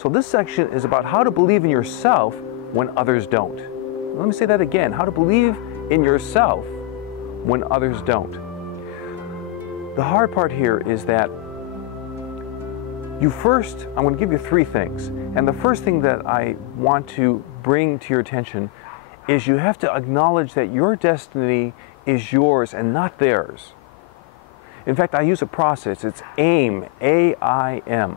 So this section is about how to believe in yourself when others don't. Let me say that again, how to believe in yourself when others don't. The hard part here is that I'm going to give you three things. And the first thing that I want to bring to your attention is you have to acknowledge that your destiny is yours and not theirs. In fact, I use a process. It's AIM, A-I-M.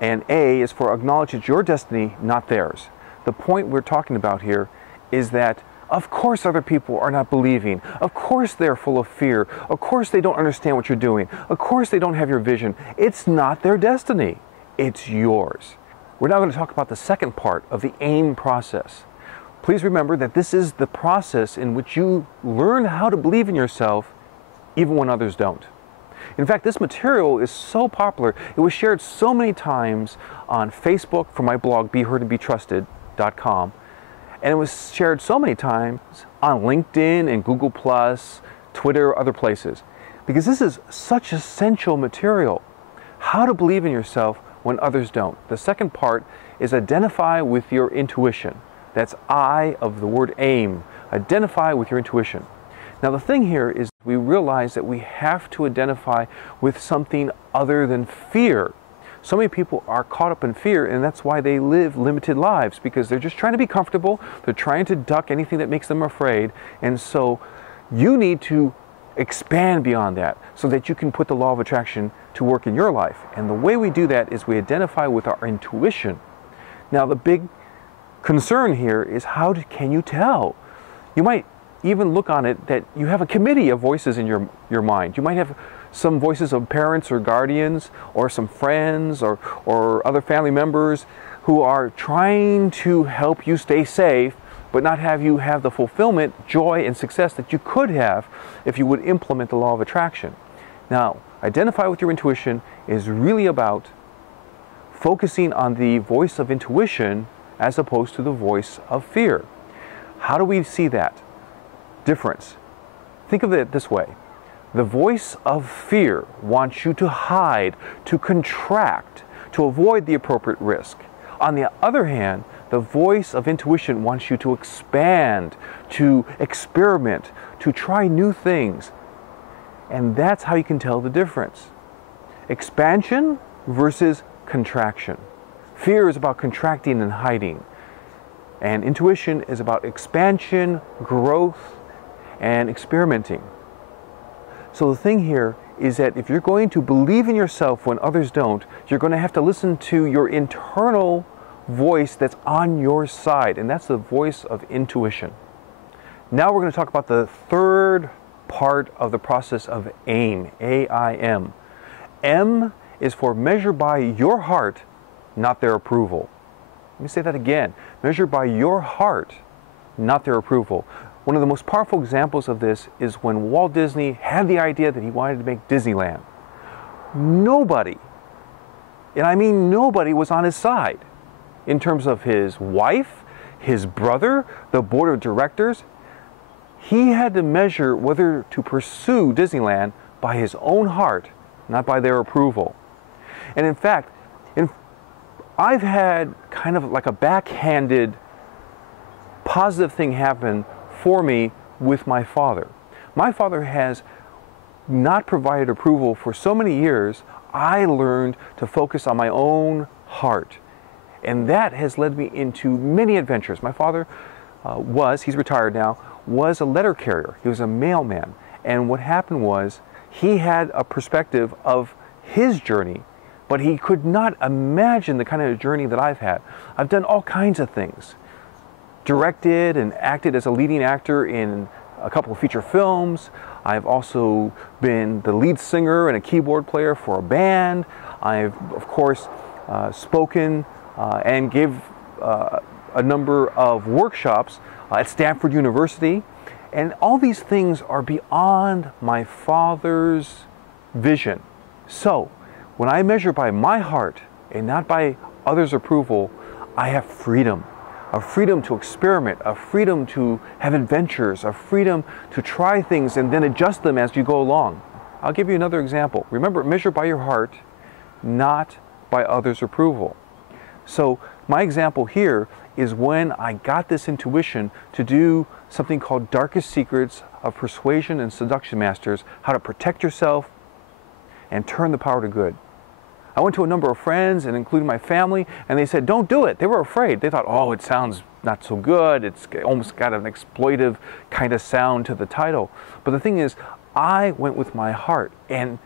And A is for acknowledge it's your destiny, not theirs. The point we're talking about here is that of course other people are not believing. Of course they're full of fear. Of course they don't understand what you're doing. Of course they don't have your vision. It's not their destiny. It's yours. We're now going to talk about the second part of the AIM process. Please remember that this is the process in which you learn how to believe in yourself even when others don't. In fact, this material is so popular, it was shared so many times on Facebook for my blog, BeHeardAndBeTrusted.com, and it was shared so many times on LinkedIn and Google+, Twitter, other places, because this is such essential material. How to believe in yourself when others don't. The second part is identify with your intuition. That's I of the word AIM. Identify with your intuition. Now the thing here is we realize that we have to identify with something other than fear. So many people are caught up in fear, and that's why they live limited lives, because they're just trying to be comfortable. They're trying to duck anything that makes them afraid. And so you need to expand beyond that so that you can put the law of attraction to work in your life. And the way we do that is we identify with our intuition. Now the big concern here is can you tell? You might even look on it that you have a committee of voices in your mind. You might have some voices of parents or guardians or some friends or other family members who are trying to help you stay safe, but not have you have the fulfillment, joy, and success that you could have if you would implement the law of attraction. Now, identify with your intuition is really about focusing on the voice of intuition as opposed to the voice of fear. How do we see that difference? Think of it this way. The voice of fear wants you to hide, to contract, to avoid the appropriate risk. On the other hand, the voice of intuition wants you to expand, to experiment, to try new things. And that's how you can tell the difference. Expansion versus contraction. Fear is about contracting and hiding. And intuition is about expansion, growth, and experimenting. So the thing here is that if you're going to believe in yourself when others don't, you're going to have to listen to your internal voice that's on your side, and that's the voice of intuition. Now we're going to talk about the third part of the process of AIM, A-I-M. M is for measure by your heart, not their approval. Let me say that again. Measure by your heart, not their approval. One of the most powerful examples of this is when Walt Disney had the idea that he wanted to make Disneyland. Nobody, and I mean nobody, was on his side. In terms of his wife, his brother, the board of directors, he had to measure whether to pursue Disneyland by his own heart, not by their approval. And in fact, I've had kind of like a backhanded positive thing happen for me with my father. My father has not provided approval for so many years. I learned to focus on my own heart. And that has led me into many adventures. My father he's retired now, was a letter carrier. He was a mailman. And what happened was he had a perspective of his journey, but he could not imagine the kind of journey that I've had. I've done all kinds of things. Directed and acted as a leading actor in a couple of feature films. I've also been the lead singer and a keyboard player for a band. I've, of course, spoken and gave a number of workshops at Stanford University. And all these things are beyond my father's vision. So, when I measure by my heart and not by others' approval, I have freedom. A freedom to experiment, a freedom to have adventures, a freedom to try things and then adjust them as you go along. I'll give you another example. Remember, measure by your heart, not by others' approval. So my example here is when I got this intuition to do something called Darkest Secrets of Persuasion and Seduction Masters, how to protect yourself and turn the power to good. I went to a number of friends, and including my family, and they said, don't do it. They were afraid. They thought, oh, it sounds not so good. It's almost got an exploitive kind of sound to the title. But the thing is, I went with my heart. And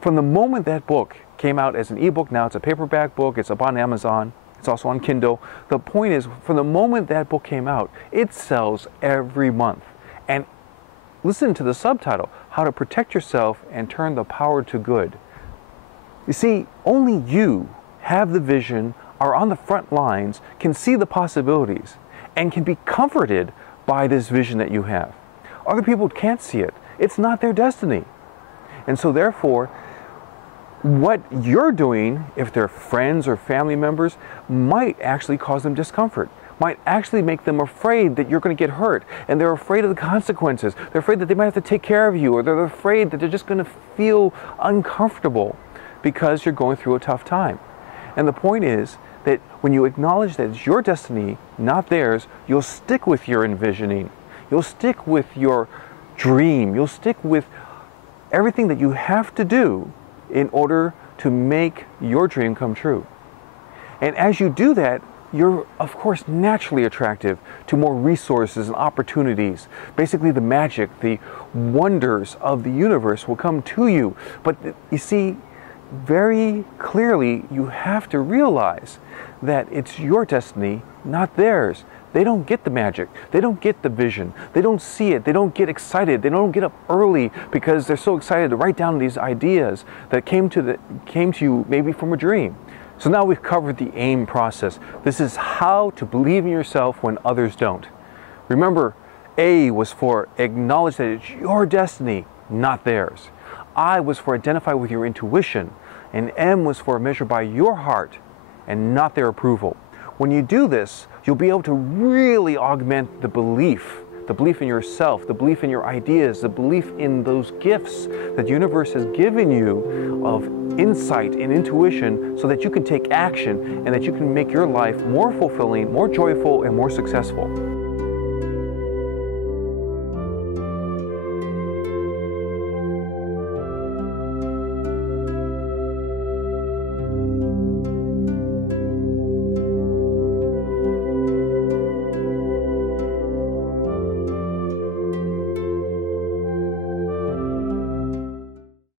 from the moment that book came out as an ebook, now it's a paperback book, it's up on Amazon, it's also on Kindle. The point is, from the moment that book came out, it sells every month. And listen to the subtitle, How to Protect Yourself and Turn the Power to Good. You see, only you have the vision, are on the front lines, can see the possibilities, and can be comforted by this vision that you have. Other people can't see it. It's not their destiny. And so therefore, what you're doing, if they're friends or family members, might actually cause them discomfort, might actually make them afraid that you're going to get hurt, and they're afraid of the consequences. They're afraid that they might have to take care of you, or they're afraid that they're just going to feel uncomfortable because you're going through a tough time. And the point is that when you acknowledge that it's your destiny, not theirs, you'll stick with your envisioning. You'll stick with your dream. You'll stick with everything that you have to do in order to make your dream come true. And as you do that, you're, of course, naturally attractive to more resources and opportunities. Basically, the magic, the wonders of the universe will come to you. But you see, very clearly, you have to realize that it's your destiny, not theirs. They don't get the magic. They don't get the vision. They don't see it. They don't get excited. They don't get up early because they're so excited to write down these ideas that came to you maybe from a dream. So now we've covered the AIM process. This is how to believe in yourself when others don't. Remember, A was for acknowledge that it's your destiny, not theirs. I was for identify with your intuition, and M was for measure by your heart and not their approval. When you do this, you'll be able to really augment the belief in yourself, the belief in your ideas, the belief in those gifts that the universe has given you of insight and intuition so that you can take action and that you can make your life more fulfilling, more joyful, and more successful.